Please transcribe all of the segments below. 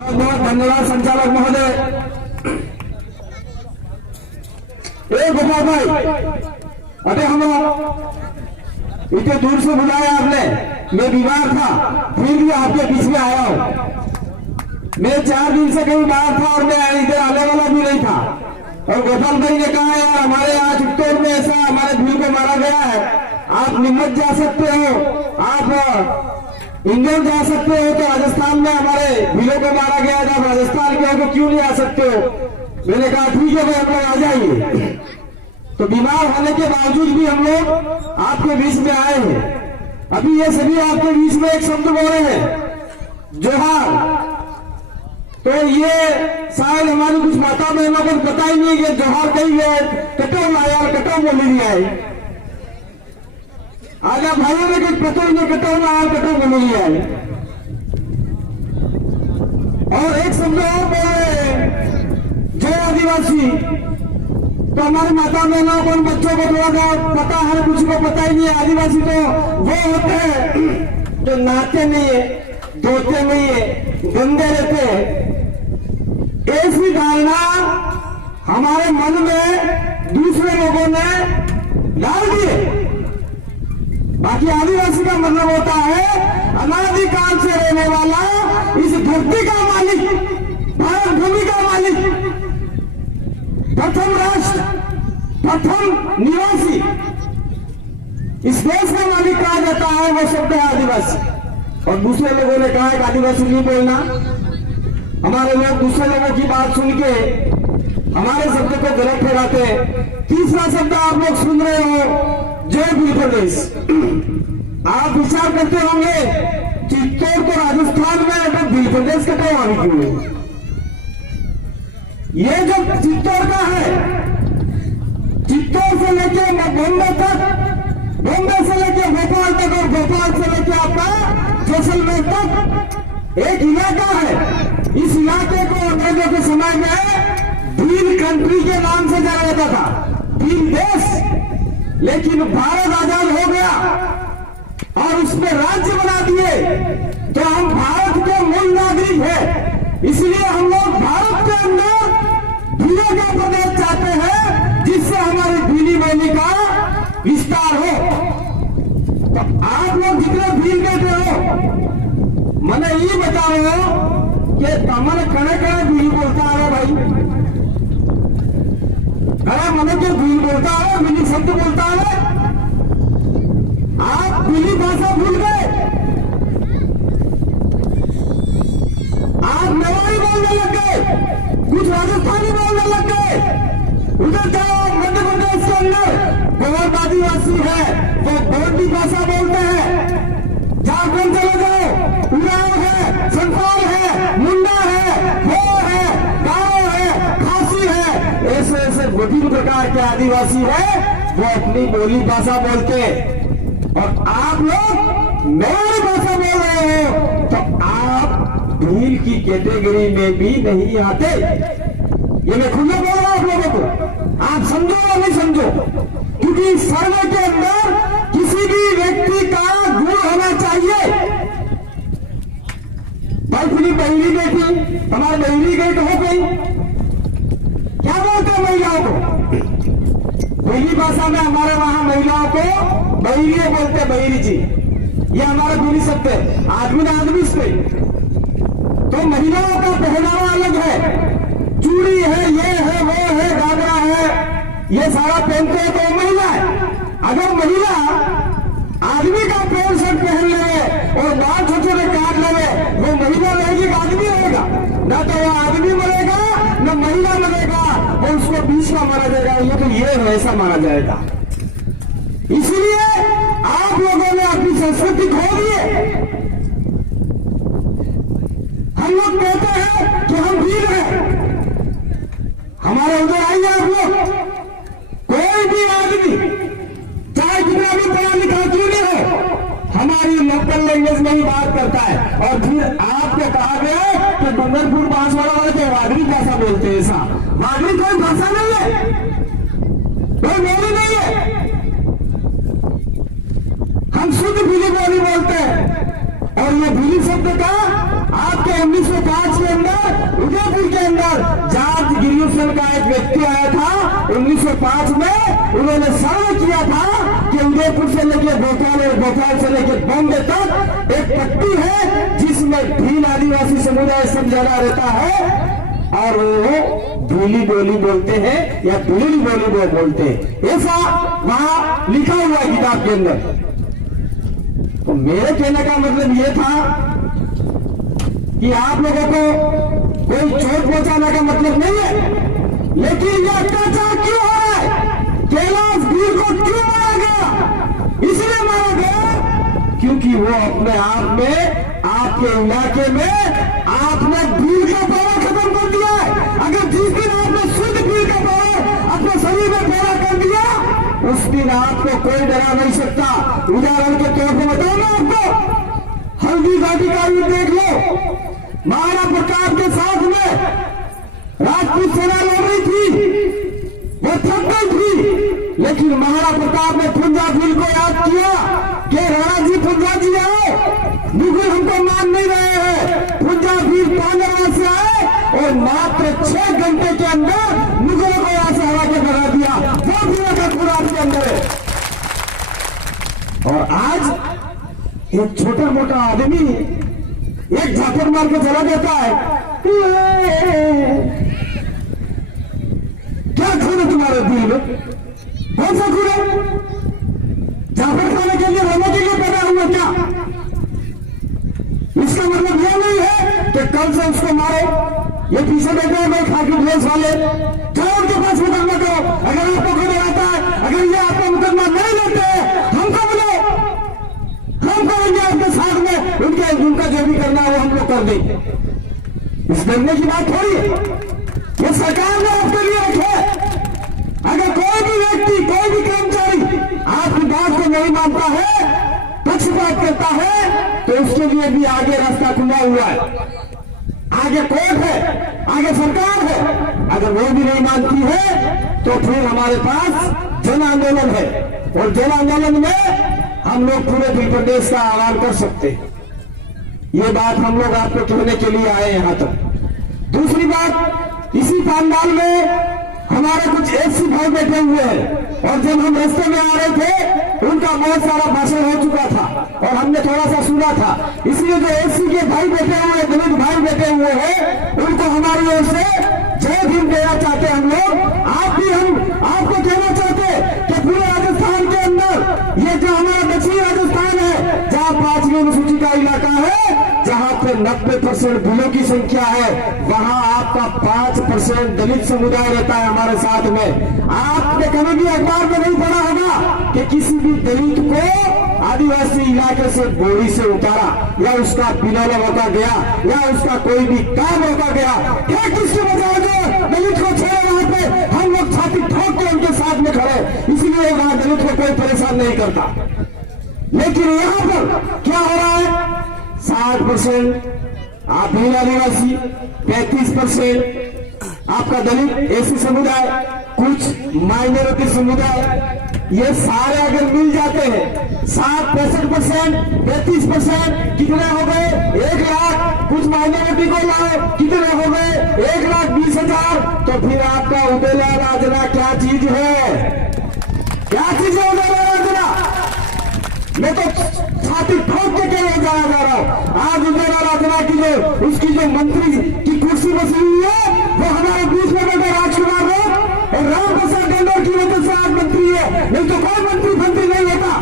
धन्यवाद संचालक महोदय। गोपाल भाई, अरे हम इतने दूर से बुलाया आपने, मैं बीमार था फिर भी आपके बीच में आया हूँ। मैं 4 दिन से कहीं बाहर था और मैं इधर आने वाला भी नहीं था। और गोपाल भाई ने कहा यार हमारे यहाँ चित्तौड़ में ऐसा हमारे भील को मारा गया है, आप नीमच जा सकते हो, आप इंग्लैंड जा सकते हो, तो राजस्थान में हमारे भीलों को मारा गया है, आप राजस्थान के हो तो क्यों नहीं आ सकते हो। मैंने कहा ठीक है भाई हम लोग आ जाइए। तो बीमार होने के बावजूद भी हम लोग आपके बीच में आए हैं। अभी ये सभी आपके बीच में एक शब्द बोले हैं जोहार, तो ये शायद हमारी कुछ माता बहनों को पता ही नहीं है जोहार कही है, कटो लाया कटो बोली नहीं आई। आजा भाइयों ने कुछ पता ही नहीं, कटो लाया कटो बोली नहीं आई। और एक शब्द और बोले जय आदिवासी, तो हमारे माता बहनों को बच्चों को थोड़ा सा पता है, कुछ को पता ही नहीं है। आदिवासी तो वो होते हैं जो नहाते नहीं है, धोते नहीं है, गंदे रहते हैं। ऐसी धारणा हमारे मन में दूसरे लोगों ने डाल दी। बाकी आदिवासी का मतलब होता है अनादिकाल से रहने वाला, इस धरती का मालिक, भारत भूमि का मालिक, प्रथम राष्ट्र, प्रथम निवासी, इस देश का मालिक कहा जाता है, वो शब्द है आदिवासी। और दूसरे लोगों ने कहा है कि आदिवासी नहीं बोलना। हमारे लोग दूसरे लोगों की बात सुन के हमारे शब्द को गलत ठहराते हैं। तीसरा शब्द आप लोग सुन रहे हो जय भील प्रदेश। आप विचार करते होंगे चित्तौड़ तो राजस्थान में है, तो भील प्रदेश का क्यों आने क्यों है? ये जो चित्तौड़ का है, चित्तौड़ से लेके बॉम्बे तक, बॉम्बे से लेके भोपाल तक, और भोपाल से लेके आपका जैसलमेर तक एक इलाका है। इस इलाके को अंग्रेजों के समय में भील कंट्री के नाम से जाना जाता था, भील देश। लेकिन भारत आजाद हो गया और उसमें राज्य बना दिए, तो हम भारत के मूल नागरिक हैं। इसलिए हम लोग भारत के अंदर भीलों का प्रदेश चाहते हैं, जिससे हमारी भीली बोली का विस्तार हो। तो आप लोग जितने भील कहते हो, मैंने ये बताओ कि तमन कड़े कड़े भील बोलता है भाई, अरे मैंने जो भील बोलता है, भीली शब्द बोलता है, आप भीली भाषा भूल गए। आप नेवाड़ी बोलने लग गए, कुछ राजस्थानी बोलने लग गए। उधर जाओ मध्य प्रदेश के अंदर बहुत आदिवासी है, वो गोंडी भाषा बोलते हैं। झारखंड चले जाओ, उराव है, संथाल है, मुंडा है, वो है, गारो है, खासी है। ऐसे ऐसे विभिन्न प्रकार के आदिवासी है, वो अपनी बोली भाषा बोलते हैं। और आप लोग मेरी भाषा बोल रहे हो, तो आप भील की कैटेगरी में भी नहीं आते। ये मैं खुद बोल रहा हूं आप लोगों को, आप समझो या नहीं समझो। क्योंकि सर्वे के अंदर किसी भी व्यक्ति का गुण होना चाहिए। भाई अपनी बहरी बेटी, हमारी बहरी गई तो हो गई, क्या बोलते हैं महिलाओं को? बहरी भाषा में हमारे वहां महिलाओं को बहरिए बोलते, बहरी जी, ये हमारा दूरी शब्द है। आदमी ना आदमी से, तो महिलाओं का पहनावा अलग है, चूड़ी है, ये है, वो है, घाघरा है, ये सारा पहनते हैं तो महिला है। अगर महिला आदमी का पैंट शर्ट पहन ले और बाल छोटे छोटे काट ले, वो महिला रहेगी कि आदमी रहेगा? ना तो वो आदमी मरेगा न महिला मरेगा, वो उसको बीच का माना जाएगा, ये तो ये वैसा माना जाएगा। इसलिए आप लोगों ने अपनी संस्कृति खो दी है। हम लोग कहते हैं कि हम भील हैं, हमारे उधर आइए आप लोग। कोई भी आदमी चाहे कितना भी पढ़ा लिखा क्यों नहीं हो, हमारी लोकल लैंग्वेज में ही बात करता है। और फिर आपको कहा गया कि डूंगरपुर बांसवाड़ा वाले के वागड़ी भाषा बोलते हैं। ऐसा वागड़ी कोई भाषा नहीं है, कोई बोली नहीं है। हम शुद्ध भीली बोली बोलते हैं। और ये भीली शब्द का आपके 1905 के अंदर उदयपुर के अंदर जाट गिरियोसन का एक व्यक्ति आया था। 1905 में उन्होंने सर्वे किया था कि उदयपुर से लेकर भोपाल और भोपाल से लेकर बॉम्बे तक एक पट्टी है जिसमें भील आदिवासी समुदाय सब जगह रहता है और वो भीली बोली बोलते हैं या भीली बोली बोलते हैं, ऐसा वहां लिखा हुआ है किताब के अंदर। तो मेरे कहने का मतलब ये था कि आप लोगों को कोई चोट पहुंचाने का मतलब नहीं है, लेकिन यह अत्याचार क्यों हो रहा है? कैलाश भील को क्यों मारा गया? इसलिए मारा गया क्योंकि वो अपने आप में आपके इलाके में आपने भील का पावर खत्म कर दिया है। अगर जिस दिन आपने शुद्ध भील का पावर अपने शरीर में पैदा कर दिया, उस दिन आपको कोई डरा नहीं सकता। उदाहरण के तौर पर बताऊं मैं आपको, हल्दी घाटी का युद्ध देख लो। महाराणा प्रताप के साथ में राजपूत सेना लड़ रही थी, वो थक गई थी, लेकिन महाराणा प्रताप ने फुंजा भील को याद किया कि राणा जी फुंजा जी आओ, मुगल हमको मान नहीं रहे हैं। फुंजा भील पांडवा से आए और मात्र 6 घंटे के अंदर मुगलों को यहां से हरा के भगा दिया। वो पूरा का पूरा आपके अंदर है। और आज एक छोटा मोटा आदमी एक झापड़ मार के चला देता है। क्या खून है तुम्हारे दिल में? कौन सा खून है? झापड़ खाने के लिए, रहने के लिए पैदा हुआ क्या? इसका मतलब यह नहीं है कि कल से उसको मारो। ये पीछे बैठे हैं भाई खाकी ड्रेस वाले, जाओ उनके पास मुकदमा करो। अगर आपको कोई आता है, अगर ये आपका मुकदमा नहीं लेते हैं, हमको बुलाओ, हम करेंगे आपके साथ में। उनका जो भी करना है वो हम लोग कर देंगे। इस डरने की बात थोड़ी है, ये सरकार ने आपके लिए रखे। अगर कोई भी व्यक्ति, कोई भी कर्मचारी आपकी बात को नहीं मानता है, पक्षपात करता है, तो उसके लिए भी आगे रास्ता खुला हुआ है। आगे कोर्ट है, आगे सरकार है। अगर वो भी नहीं मानती है तो फिर हमारे पास जन आंदोलन है, और जन आंदोलन में हम लोग पूरे उत्तर प्रदेश का आह्वान कर सकते हैं। ये बात हम लोग आपको कहने के लिए आए यहां तक। दूसरी बात, इसी पंडाल में हमारे कुछ एससी भाई बैठे हुए हैं, और जब हम रास्ते में आ रहे थे उनका बहुत सारा भाषण हो चुका था और हमने थोड़ा सा सुना था। इसलिए जो एससी के भाई बैठे हुए, दलित भाई बैठे हुए हैं, उनको हमारी ओर से जय भीम कहना चाहते हैं हम लोग। आप भी हम आपको कहना चाहते कि पूरे राजस्थान के अंदर, ये जो हमारा दक्षिणी राजस्थान है, जहां 5वीं अनुसूची का इलाका है, जहां पे 90% भीलों की संख्या है, वहां आपका 5% दलित समुदाय रहता है हमारे साथ में। आपने कभी भी अखबार में नहीं पढ़ा होगा कि किसी भी दलित को आदिवासी इलाके से बोरी से उतारा, या उसका बिलोला रोका गया, या उसका कोई भी काम रोका गया। क्या किसके बजाओगे? दलित को छोड़े, वहां पे हम लोग छाती ठोक के उनके साथ में खड़े, इसलिए वहां दलित को कोई परेशान नहीं करता। लेकिन यहां पर क्या हो रहा है? 60% आप भील आदिवासी, 35% आपका दलित एसी समुदाय, कुछ माइनॉरिटी समुदाय, ये सारे अगर मिल जाते हैं 65%, 33%, कितने हो गए? 1 लाख। कुछ माइनॉरिटी को लाए, कितने हो गए? 1,20,000। तो फिर आपका उदयलाल आजना क्या चीज है? क्या चीज है उदयलाल आजना? मैं तो छाती ठोक के कह जा रहा हूं। आज उदयलाल आजना की जो उसकी जो मंत्री की कुर्सी बसी हुई है, वो हमारे बीच में बैठे राजकुमार राव और राम प्रसाद गंडोर की वजह से आज मंत्री है, नहीं तो कोई मंत्री नहीं होता।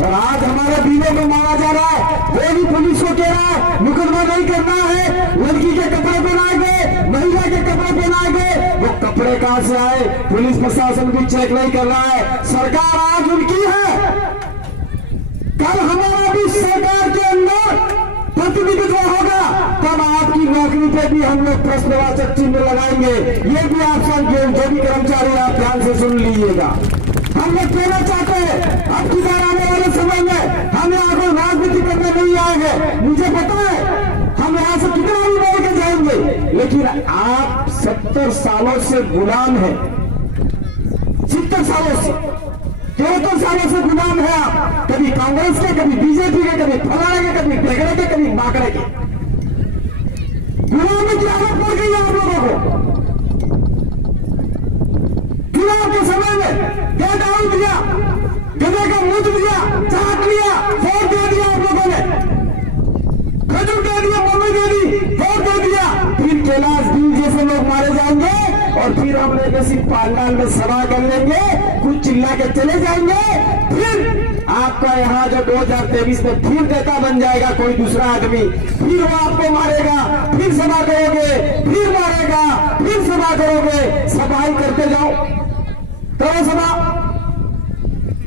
और आज हमारे बीवे में मारा जा रहा है, वो भी पुलिस को कह रहा है मुकदमा नहीं करना है। लड़की के कपड़े पहनाए गए, महिला के कपड़े पहनाए गए, वो कपड़े कहां से आए? पुलिस प्रशासन भी चेक नहीं कर रहा है। सरकार आज उनकी है, कल हमारा भी सरकार के अंदर प्रतिनिधित्व होगा, तब आपकी नौकरी पे भी हम लोग प्रश्नवाचक चिन्ह लगाएंगे। ये भी आप सब जो भी कर्मचारी आप ध्यान से सुन लीजिएगा। हम लोग कहना चाहते हैं, अब की बार आने वाले समय में हम यहाँ को राजनीति करने नहीं आएंगे। मुझे पता है हम यहाँ से कितना भी बोल के जाएंगे, लेकिन आप 70 सालों से गुलाम है, 70 सालों से, 73 सालों से गुलाम है आप। कभी कांग्रेस के, कभी बीजेपी के, कभी फलाने के, कभी टेगड़े के, कभी बाकड़े के। गुलामी की आदत पड़ गई है आप लोगों को। चुनाव के समय में दे डाल दिया, गधे का मुंह दिया, चाट लिया, वोट दे दिया आप लोगों ने, खजूर दे दिया, मम्मी दे दी, वोट दे दिया, फिर कैलाश भील जैसे लोग मारे जाएंगे और फिर हम लोग सिर्फ पंडाल में सभा कर लेंगे, कुछ चिल्ला के चले जाएंगे, फिर आपका यहाँ जो 2023 में फिर नेता बन जाएगा कोई दूसरा आदमी, फिर वो आपको मारेगा, फिर सभा करोगे, फिर मारेगा, फिर सभा करोगे, सभाई करते जाओ, करो सभा,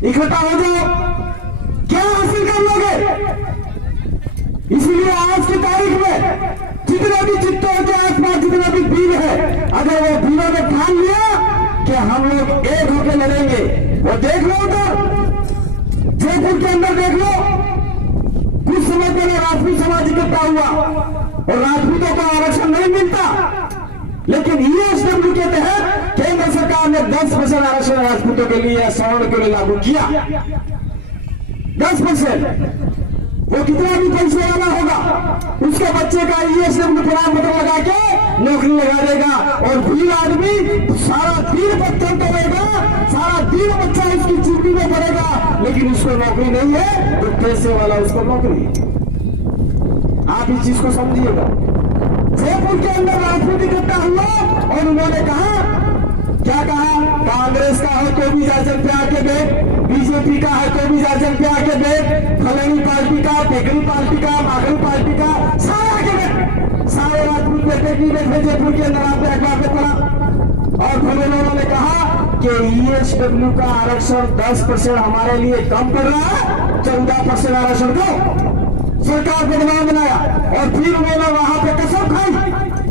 इकट्ठा हो जाओ, क्या हासिल कर लोगे। इसलिए आज की तारीख में जितने भी चित्तौड़ के आसपास जितने भी भीड़ है, अगर वो भीड़ों ने ठान लिया कि हम लोग एक होकर लड़ेंगे, वो देख लो उधर जयपुर के अंदर देख लो, कुछ समय पहले राजपूत समाज इकट्ठा हुआ और राजपूतों को आरक्षण नहीं मिलता, लेकिन ईएसडब्ल्यू के तहत केंद्र सरकार ने 10% आरक्षण राजपूतों के लिए, सवर्ण के लिए लागू किया। 10%, वो कितना भी पैसे वाला होगा, उसके बच्चे का ईएसडब्ल्यू प्रमाण पत्र लगा के नौकरी लगा देगा, और भीड़ आदमी सारा दिन पत्थर तोड़ेगा, सारा दिन बच्चा उसकी चूटी में पड़ेगा, लेकिन उसको नौकरी नहीं है तो पैसे वाला उसको नौकरी। आप इस चीज को समझिएगा। जयपुर के अंदर राजपूत इकट्ठा हुआ और उन्होंने कहा, क्या कहा, कांग्रेस का है तो भी दर्जन पे आके बैठ, बीजेपी का है तो भी दर्जन पे आके बैठ, फलानी पार्टी का, टेकरी पार्टी का, माखनी पार्टी का, सारे आके बैठ, सारे राजपूत बैठे की बैठे जयपुर के अंदर आपने अखबार पे पढ़ा। और फिर उन्होंने कहा कि ईएसडब्ल्यू का आरक्षण 10% हमारे लिए कम पड़ रहा है, 14% आरक्षण दो। सरकार को दबाव बनाया और फिर उन्होंने वहां पे कसम खाई,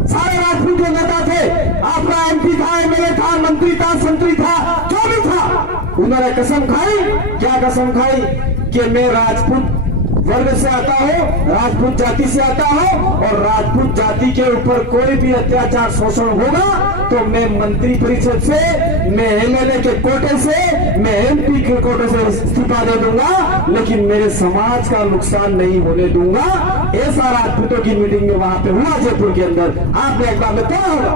सारे राजपूत के नेता थे, आपका एमपी था, एमएलए था, मंत्री था, संतरी था, जो भी था, उन्होंने कसम खाई। क्या कसम खाई? कि मैं राजपूत वर्ग से आता हूं, राजपूत जाति से आता हूं, और राजपूत जाति के ऊपर कोई भी अत्याचार शोषण होगा तो मैं मंत्री परिषद से, मैं एमएलए के कोटे से, मैं एमपी के कोटे से इस्तीफा दे दूंगा, लेकिन मेरे समाज का नुकसान नहीं होने दूंगा। ऐसा राजपूतों की मीटिंग में वहां पे हुआ जयपुर के अंदर, आपने एक बार में पढ़ा होगा।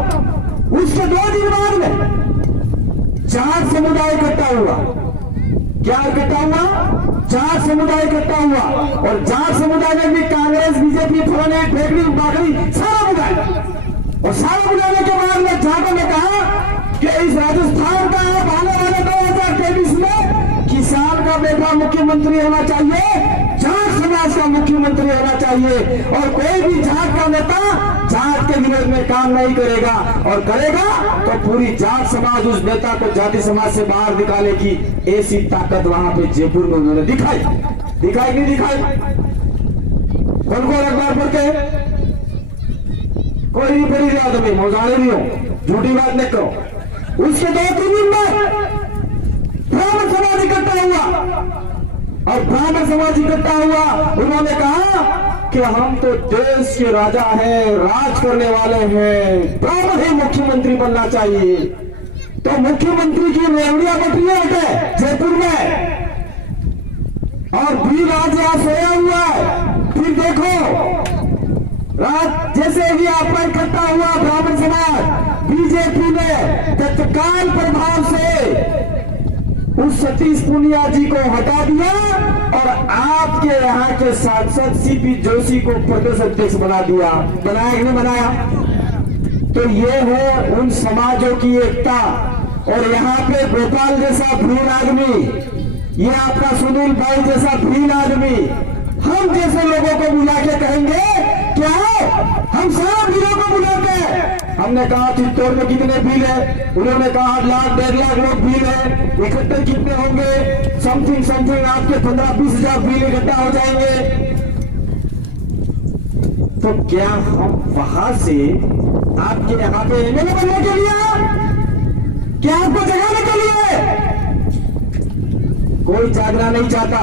उसके 2 दिन बाद में 4 समुदाय इकट्ठा हुआ। क्या इकट्ठा हुआ? 4 समुदाय इकट्ठा हुआ, और 4 समुदाय में भी कांग्रेस, बीजेपी, फलाने, ठेकड़ी, बागड़ी, सारा बुलाए, और सारा बुलाने के बाद में झाड़ों ने कहा कि इस राजस्थान का आने वाले 2023 में किसान का बेटा मुख्यमंत्री होना चाहिए, जाट समाज का मुख्यमंत्री होना चाहिए, और कोई भी जाट का नेता जाट के विरोध में काम नहीं करेगा, और करेगा तो पूरी जाट समाज उस नेता को जाति समाज से बाहर निकालेगी। ऐसी ताकत वहां पे जयपुर में उन्होंने दिखाई। दिखाई नहीं दिखाई? कौन कौन अखबार पढ़ते? कोई भी बड़ी आदमी मौजाने नहीं हो, झूठी बात नहीं करो। उसके 2-3 दिन बाद ब्राह्मण समाज इकट्ठा हुआ, और ब्राह्मण समाज इकट्ठा हुआ, उन्होंने कहा कि हम तो देश के राजा हैं, राज करने वाले हैं, ब्राह्मण ही मुख्यमंत्री बनना चाहिए। तो मुख्यमंत्री की रेवड़िया बट रही है जयपुर में, और भीड़ आज यहां सोया हुआ है। फिर देखो रात जैसे ही आपका इकट्ठा हुआ ब्राह्मण समाज, बीजेपी ने तत्काल प्रभाव से उस सतीश पुनिया जी को हटा दिया और आपके यहाँ के सांसद सीपी जोशी को प्रदेश अध्यक्ष बना दिया। बनाया कि नहीं बनाया? तो ये है उन समाजों की एकता। और यहाँ पे गोपाल जैसा भील आदमी, ये आपका सुनील भाई जैसा भील आदमी, हम जैसे लोगों को बुला के कहेंगे क्या हम सारा भीलों को बुलाते हैं। हमने कहा चित्तौड़ में कितने भील है, उन्होंने कहा 1,00,000 1,50,000 लोग भील है। इकट्ठे कितने होंगे? समथिंग आपके 15-20 हजार भील इकट्ठा हो जाएंगे। तो क्या हम वहां से आपके यहाँ पे एमएलए बनने के लिए, क्या आपको जगाने के लिए? कोई जागना नहीं चाहता।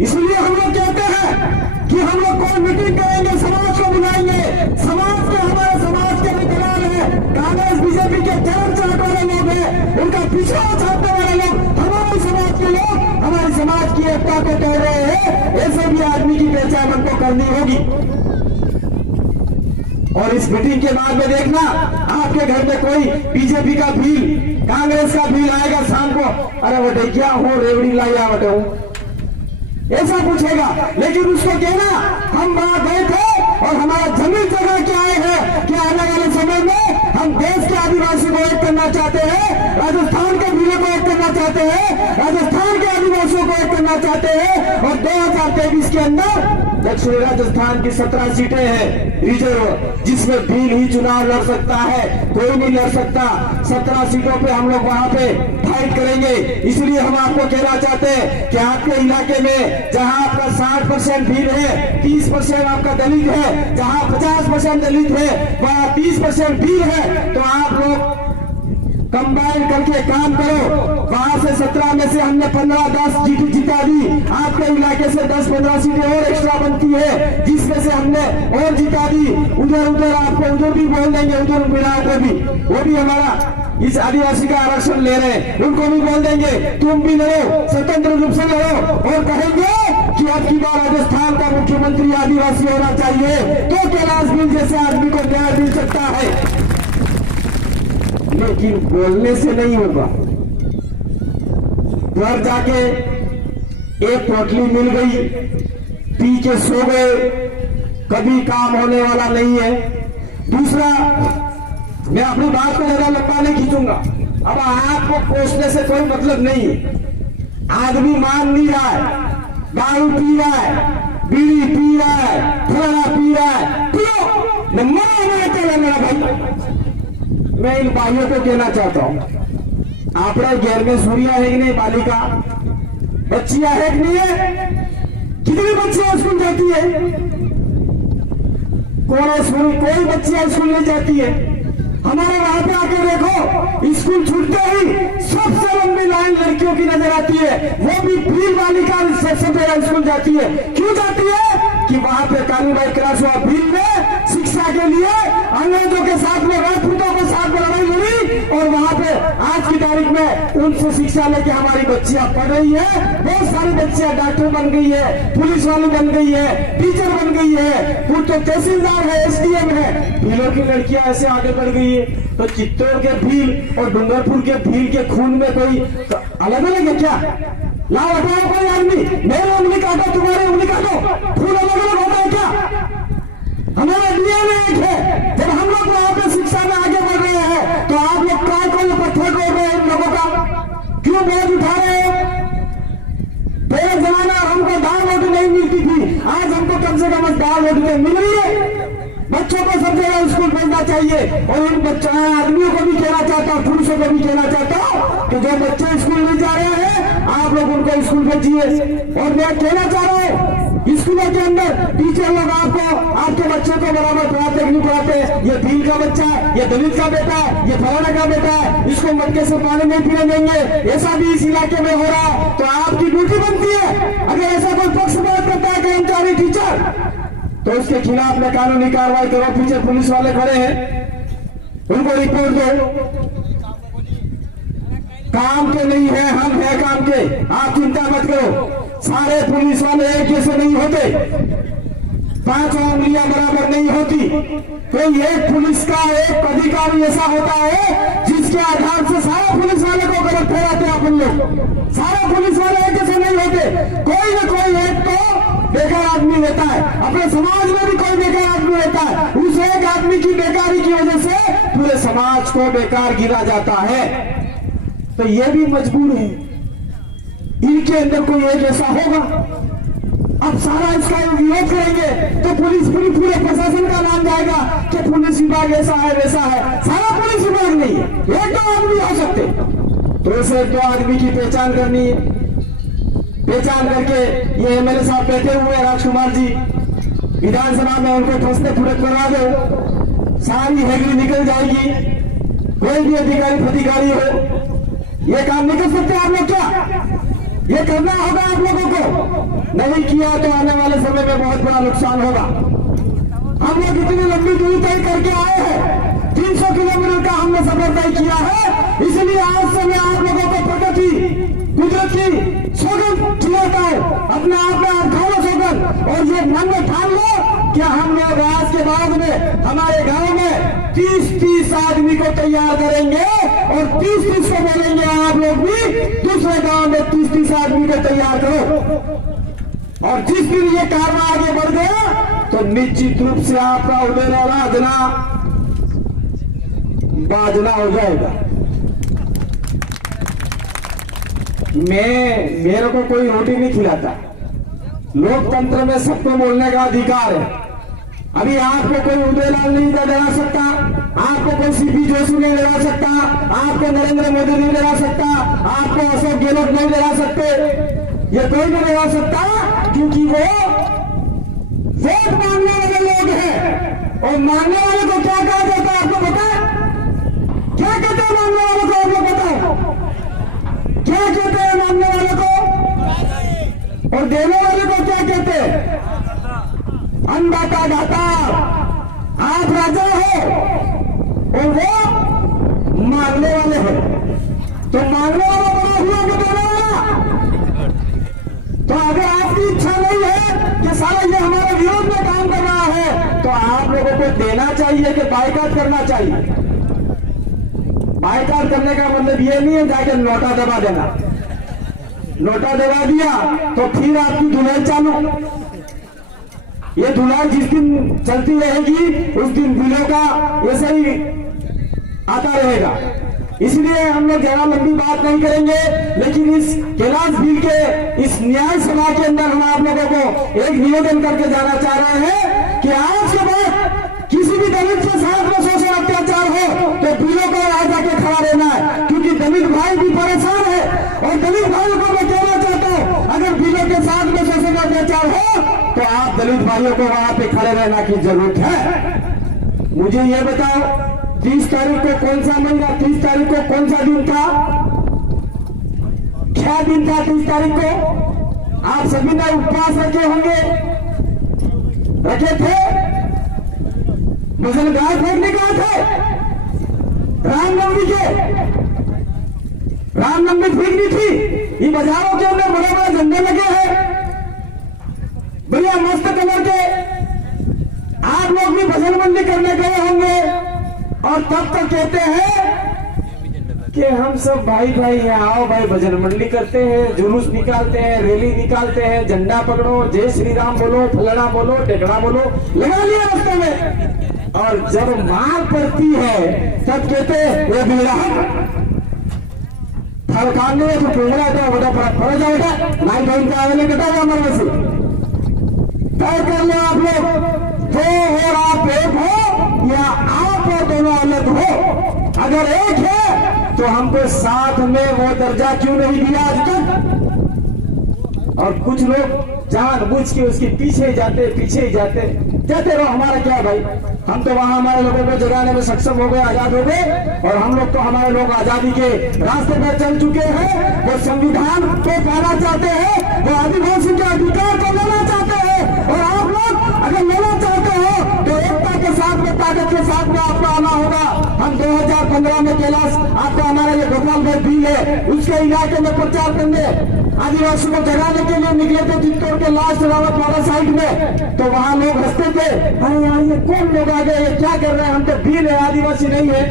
इसलिए हम लोग कहते हैं कि हम लोग कोई मीटिंग करेंगे, समाज को बुलाएंगे, समाज के हमारे समाज के विकलांग है, कांग्रेस बीजेपी के चरण चाहने वाले लोग हैं, उनका पिछड़ा चाहने वाले लोग, हमारे समाज के लोग हमारे समाज की एकता को कह रहे हैं। ऐसे भी आदमी की पहचान हमको करनी होगी। और इस मीटिंग के बाद में देखना आपके घर में कोई बीजेपी का भील, कांग्रेस का भील आएगा शाम को, अरे बेटे क्या हो रेवड़ी लाया बेटे, ऐसा पूछेगा। लेकिन उसको कहना हम वहां गए थे और हमारा जमीन जगह क्या है कि आने वाले समय में हम देश के आदिवासी को एक करना चाहते हैं, राजस्थान के भीलों को एक करना चाहते हैं, राजस्थान के आदिवासियों को एक करना चाहते हैं। और 2023 के अंदर दक्षिणी राजस्थान की 17 सीटें हैं रिजर्व, जिसमें भील ही चुनाव लड़ सकता है, कोई नहीं लड़ सकता। 17 सीटों पे हम लोग वहां पे फाइट करेंगे। इसलिए हम आपको कहना चाहते हैं कि आपके इलाके में जहां आपका 60% भील है, 30% आपका दलित है, जहां 50% दलित है वहां 30% भील है, तो आप लोग कंबाइन करके काम करो। वहां से 17 में से हमने 15-10 सीटें जिता दी, आपके इलाके से 10-15 सीटें और एक्स्ट्रा बनती है, जिसमें से हमने और जिता दी। उधर आपको उधर भी बोल देंगे, उधर मिला को भी, वो भी हमारा इस आदिवासी का आरक्षण ले रहे हैं, उनको भी बोल देंगे तुम भी लड़ो, स्वतंत्र रूप से लड़ो। और कहेंगे कि अब की बार राजस्थान का मुख्यमंत्री आदिवासी होना चाहिए, तो कैलाश मिल जैसे आदमी को न्याय मिल सकता है। लेकिन बोलने से नहीं होगा। घर जाके एक पोटली मिल गई, पी के सो गए, कभी काम होने वाला नहीं है। दूसरा, मैं अपनी बात को ज्यादा लंबा नहीं खींचूंगा, अब आपको कोसने से कोई मतलब नहीं है। आदमी मान नहीं रहा है, दारू पी रहा है, बीड़ी पी रहा है, फलाना पी रहा है, पियो न मरा मेरा भाई। मैं इन भाइयों को कहना चाहता हूं, आपने घर में सूर्या है कि नहीं, बालिका बच्चियां है कि नहीं है? कितनी बच्चियां स्कूल जाती है? कौन स्कूल? कोई बच्चियां स्कूल नहीं जाती है। हमारे वहां पे आके देखो, स्कूल छूटते ही सबसे लंबी लाइन लड़कियों की नजर आती है, वो भी भील बालिका सबसे पहले स्कूल जाती है। क्यों जाती है? कि वहां पे कानून बाई क्रॉस हुआ, भील में शिक्षा के लिए अंग्रेजों के साथ में, राजपूतों के साथ में लड़ाई लड़ी, और वहां पे आज की तारीख में उनसे शिक्षा लेके हमारी बच्चियां पढ़ रही है। बहुत सारी बच्चियां डॉक्टर बन गई है, पुलिस वाली बन गई है, टीचर बन गई है, कुछ तो तहसीलदार है, SDM है। भीलों की लड़कियां ऐसे आगे बढ़ गई है, तो चित्तौड़ के भील और डूंगरपुर के भील के खून में कोई अलग अलग है क्या? लाओ हटाओ कोई आदमी, मेरे उंगली काटो, तुम्हारी उंगली काटो, खून अलग अलग होता है क्या? हमारा DNA एक है। जब हम लोग वहां पे शिक्षा में आगे बढ़ रहे हैं, तो आप लोग काय को पत्थर तोड़ रहे हैं इन लोगों का, क्यों बोझ उठा रहे हैं? पहले जमाना हमको दाल रोटी नहीं मिलती थी, आज हमको कम से कम दाल रोटी मिल रही है। बच्चों को सब जगह स्कूल भेजना चाहिए। और इन बच्चों आदमियों को भी कहना चाहता हूँ, पुरुषों को भी कहना चाहता हूँ कि जो बच्चे स्कूल नहीं जा रहे हैं, आप लोग उनको स्कूल भेजिए। और मैं कहना चाह रहा हूँ, स्कूलों के अंदर टीचर लोग आपको, आपके बच्चों को बराबर पढ़ाते नहीं पढ़ाते। ये भील का बच्चा है, ये दलित का बेटा है, ये फलाना का बेटा है, इसको मटके से पानी नहीं पीने देंगे, ऐसा भी इस इलाके में हो रहा है। तो आपकी ड्यूटी बनती है, अगर ऐसा कोई पक्षपात करता है कर्मचारी टीचर, तो उसके खिलाफ में कानूनी कार्रवाई करो। पीछे पुलिस वाले खड़े हैं, उनको रिपोर्ट दो। काम के नहीं है, हम है काम के, आप चिंता मत करो। सारे पुलिस वाले एक जैसे नहीं होते, 5 उंगलियां बराबर नहीं होती। कोई एक पुलिस का एक अधिकारी ऐसा होता है जिसके आधार से सारे पुलिस वाले को गलत ठहराते हैं अपन लोग। सारे पुलिस वाले एक जैसे नहीं होते, कोई न कोई एक तो बेकार आदमी रहता है। अपने समाज में भी कोई बेकार आदमी रहता है, उस एक आदमी की बेकारी की वजह से पूरे समाज को बेकार गिरा जाता है। तो ये भी मजबूर है, इनके अंदर कोई एक ऐसा होगा। अब सारा इसका विरोध करेंगे तो पुलिस पूरे प्रशासन का नाम जाएगा कि पुलिस विभाग ऐसा है वैसा है। सारा पुलिस विभाग नहीं है, 1-2 आदमी हो सकते, तो ऐसे 1-2 आदमी की पहचान करनी है। पहचान करके ये MLA साहब बैठे हुए राजकुमार जी, विधानसभा में उनको प्रश्न पूरे करवा दो, सारी हेगड़ी निकल जाएगी। कोई भी अधिकारी हो, ये काम नहीं कर सकते आप लोग क्या? ये करना होगा आप लोगों को, नहीं किया तो आने वाले समय में बहुत बड़ा नुकसान होगा। हम लोग इतनी लंबी दूरी तय करके आए हैं, 300 किलोमीटर का हमने सफर तय किया है। इसलिए आज से मैं आप लोगों को प्रकृति कुदरत की सौगंध खिलाता हूं, अपने आप में आप खाओ सौगंध, और ये मन में ठान लो कि हम लोग आज के बाद में हमारे 30-30 आदमी को तैयार करेंगे और 30-30 को बोलेंगे आप लोग भी दूसरे गांव में 30-30 आदमी को तैयार करो। और जिस दिन ये काम आगे बढ़ गया तो निश्चित रूप से आपका उड़ेला राजना बाजना हो जाएगा। मेरे को कोई रोटी नहीं खिलाता। लोकतंत्र में सबको बोलने का अधिकार है। अभी आपको कोई उदयलाल नहीं डरा सकता, आपको कोई सीपी जोशी नहीं डरा सकता, आपको नरेंद्र मोदी नहीं डरा सकता, आपको अशोक गहलोत नहीं डरा सकते, ये कोई नहीं डरा सकता, क्योंकि वो वोट मांगने वाले लोग हैं। और मांगने वाले को क्या कहा जाता है आपको पता है? क्या कहते हैं मांगने वाले को? आपको पता है क्या कहते हैं मांगने वाले को? और देने वाले को क्या कहते हैं? अन्नदाता दाता। आप राजा हो और वो मांगने वाले हैं। तो मांगने वाला बड़ा हुआ कि देने वाला? तो अगर आपकी इच्छा नहीं है कि सारा ये हमारे विरोध में काम कर रहा है तो आप लोगों को देना चाहिए कि बाइकाट करना चाहिए? बाइकाट करने का मतलब ये नहीं है जाके नोटा दबा देना। नोटा दबा दिया तो फिर आपकी धुलाई चालू। ये धुलाई जिस दिन चलती रहेगी उस दिन बिलों का ऐसा ही आता रहेगा। इसलिए हम लोग ज्यादा लंबी बात नहीं करेंगे, लेकिन इस कैलाश बिल के इस न्याय सभा के अंदर हम आप लोगों को एक निवेदन करके जाना चाह रहे हैं कि आज के बाद किसी भी दलित के साथ में शोषण अत्याचार हो तो बिलों को आ जाके खड़ा रहना है, क्योंकि दलित भाई भी परेशान है। और दलित भाइयों को मैं कहना चाहता हूँ, अगर बिलों के साथ में शोषण अत्याचार हो तो आप दलित भाइयों को वहां पे खड़े रहना की जरूरत है। मुझे ये बताओ 30 तारीख को कौन सा महीना, 30 तारीख को कौन सा दिन था? क्या दिन था 30 तारीख को? आप सभी ने उपवास रखे होंगे, रखे थे? मुझे गाय फेंकने गए थे रामनवमी के। रामनवमी फेंकनी थी। ये बाजारों के अंदर बड़े बड़े झंडे लगे हैं, बढ़िया मस्त कलर के। आप लोग भी भजन मंडी करने गए होंगे और तब तक कहते हैं कि हम सब भाई भाई हैं, आओ भाई भजन मंडी करते हैं, जुलूस निकालते हैं, रैली निकालते हैं, झंडा पकड़ो, जय श्री राम बोलो, फलाना बोलो, टेकड़ा बोलो, लगा लिया रास्ते में। और जब मार पड़ती है तब कहते ये बीड़ा फरकाने तो टुकड़ा था बड़ा फर्क पड़ जाएगा। नाई बहन का आगे कटा गया हमारे से तय कर लो आप लोग, तो और आप एक हो या आप और दोनों अलग हो। अगर एक है तो हमको साथ में वो दर्जा क्यों नहीं दिया आज तक? और कुछ लोग जानबूझ के उसके पीछे ही जाते रहो। हमारा क्या है भाई, हम तो वहां हमारे लोगों को जगाने में सक्षम हो गए, आजाद हो गए। और हम लोग तो हमारे लोग आजादी के रास्ते पर चल चुके हैं। वो संविधान को पाना चाहते हैं, वो आदिवासी के अधिकार को लेना चाहते हैं। और आप लोग अगर लेना चाहते हो तो एकता के साथ में, ताकत के साथ में आपको आना होगा। हम 2015 में कैलाश आपको हमारा ये गोपाल भाई बिल है उसके इलाके में प्रचार करने आदिवासी को जगाने के लिए निकले थे चित्तौड़ के लास्ट रावत वाला साइड में। तो वहां लोग हंसते थे, अरे यार ये कौन लोग आ गए, ये क्या कर रहे हैं, हम तो भील है, आदिवासी नहीं है।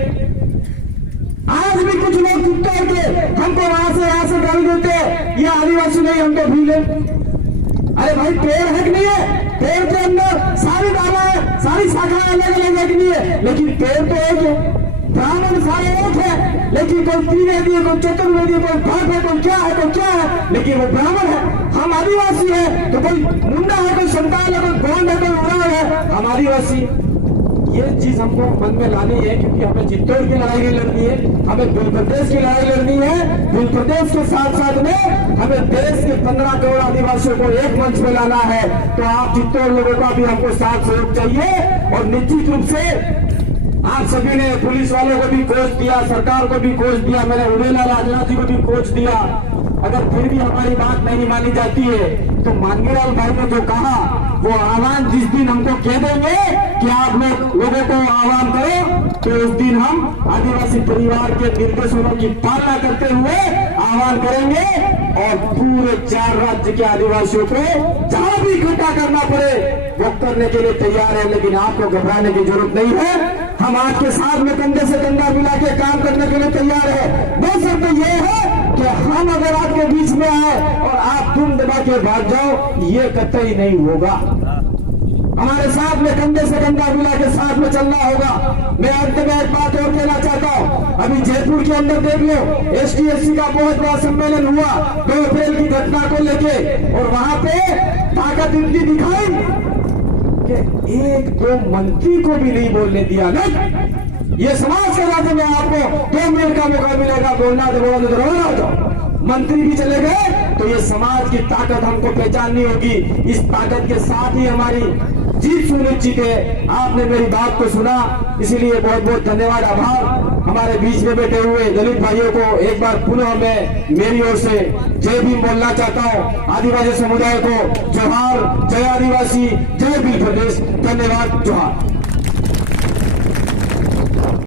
आज भी कुछ लोग चित्तौड़ के हमको वहां से यहाँ से गाली देते हैं, ये आदिवासी नहीं, हम तो भील है। अरे भाई पेड़ है कि नहीं है? पेड़ के अंदर सारी डाला है, सारी शाखाएं अलग अलग है कि नहीं है, लेकिन पेड़ तो एक है। ब्राह्मण सारे एक है, लेकिन कोई त्रिवेदी है, कोई चतुर्वेदी, कोई भक्त है, कोई क्या है, कोई क्या है, लेकिन वो ब्राह्मण है। हम आदिवासी है तो कोई मुंडा है, कोई संतान है, कोई गोंड है, कोई उड़ाव है, हम आदिवासी। ये चीज हमको मन में लानी है, क्योंकि हमें चित्तौड़ की लड़ाई लड़नी है, हमें भील प्रदेश की लड़ाई लड़नी है। भील प्रदेश के साथ साथ में हमें देश के 15 करोड़ आदिवासियों को एक मंच में लाना है। तो आप चित्तौड़ लोगों का भी हमको साथ सहयोग चाहिए। और निश्चित रूप से आप सभी ने पुलिस वालों को भी कोच दिया, सरकार को भी कोच दिया, मैंने उड़ेला राजनाथ जी को भी कोच दिया। अगर फिर भी हमारी बात नहीं मानी जाती है तो मांगीलाल भाई ने जो कहा वो आह्वान जिस दिन हमको कह देंगे कि आप लोगों को आह्वान करो, तो उस दिन हम आदिवासी परिवार के निर्देशों की पालना करते हुए आह्वान करेंगे और पूरे 4 राज्य के आदिवासियों को जहां भी इकट्ठा करना पड़े वो करने के लिए तैयार है। लेकिन आपको घबराने की जरूरत नहीं है। हम समाज के साथ में कंधे से कंधा मिला के काम करने के लिए तैयार है। बस शर्त ये है कि हम अगर आपके बीच में आए और आप तुम दबा के भाग जाओ, ये कतई नहीं होगा। हमारे साथ में कंधे से कंधा मिला के साथ में चलना होगा। मैं अंत में एक बात और कहना चाहता हूँ, अभी जयपुर के अंदर देख लो, ST/SC का बहुत बड़ा सम्मेलन हुआ 2 अप्रैल की घटना को लेके, और वहां पे ताकत इतनी दिखाई कि 1-2 मंत्री को भी नहीं बोलने दिया। नहीं, ये समाज के राज्य में आपको 2 मिनट का मौका मिलेगा बोलना, तो बोला तो रोना हो। मंत्री भी चले गए तो ये समाज की ताकत हमको पहचाननी होगी। इस ताकत के साथ ही हमारी जीत सुनिश्चित है। आपने मेरी बात को सुना, इसीलिए बहुत बहुत धन्यवाद, आभार। हमारे बीच में बैठे हुए दलित भाइयों को एक बार पुनः मैं मेरी ओर से जय भीम बोलना चाहता हूँ। आदिवासी समुदाय को जोहार, जय आदिवासी, जय भीम प्रदेश। धन्यवाद, जोहार।